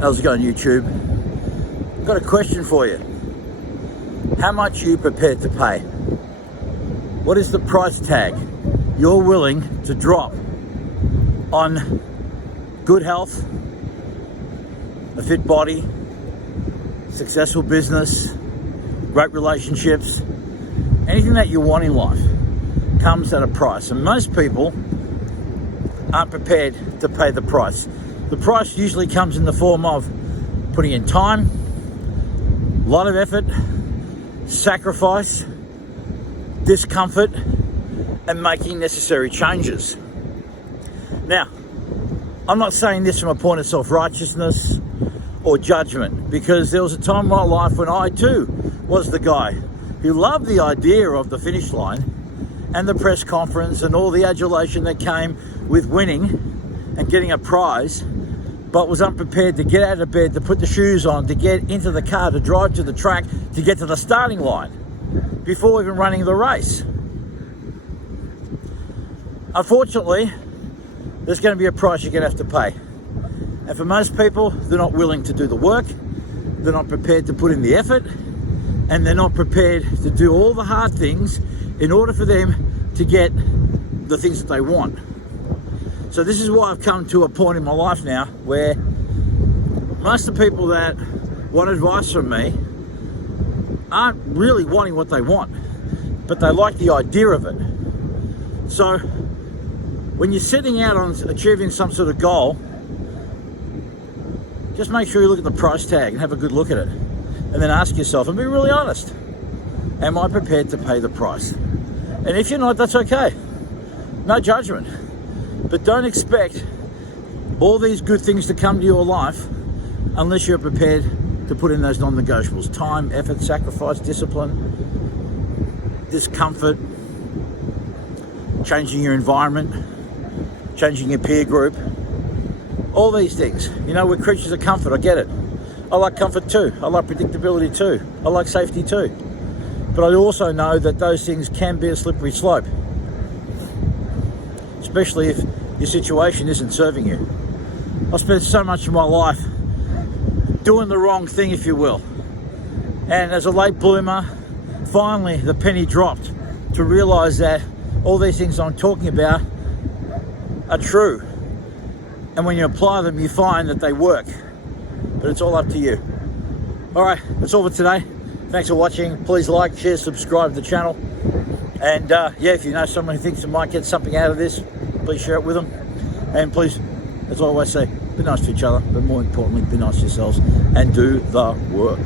How's it going, YouTube? Got a question for you. How much are you prepared to pay? What is the price tag you're willing to drop on good health, a fit body, successful business, great relationships? Anything that you want in life comes at a price, and most people aren't prepared to pay the price. The price usually comes in the form of putting in time, a lot of effort, sacrifice, discomfort, and making necessary changes. Now, I'm not saying this from a point of self-righteousness or judgment, because there was a time in my life when I too was the guy who loved the idea of the finish line and the press conference and all the adulation that came with winning and getting a prize, but was unprepared to get out of bed, to put the shoes on, to get into the car, to drive to the track, to get to the starting line before even running the race. Unfortunately, there's going to be a price you're going to have to pay. And for most people, they're not willing to do the work, they're not prepared to put in the effort, and they're not prepared to do all the hard things in order for them to get the things that they want. So this is why I've come to a point in my life now where most of the people that want advice from me aren't really wanting what they want, but they like the idea of it. So when you're setting out on achieving some sort of goal, just make sure you look at the price tag and have a good look at it, and then ask yourself and be really honest, am I prepared to pay the price? And if you're not, that's okay, no judgment. But don't expect all these good things to come to your life unless you're prepared to put in those non-negotiables: time, effort, sacrifice, discipline, discomfort, changing your environment, changing your peer group, all these things. You know, we're creatures of comfort, I get it. I like comfort too, I like predictability too, I like safety too. But I also know that those things can be a slippery slope, especially if your situation isn't serving you. I've spent so much of my life doing the wrong thing, if you will. And as a late bloomer, finally the penny dropped to realize that all these things I'm talking about are true. And when you apply them, you find that they work. But it's all up to you. All right, that's all for today. Thanks for watching. Please like, share, subscribe to the channel. And yeah, if you know someone who thinks they might get something out of this, please share it with them. And please, as I always say, be nice to each other, but more importantly, be nice to yourselves and do the work.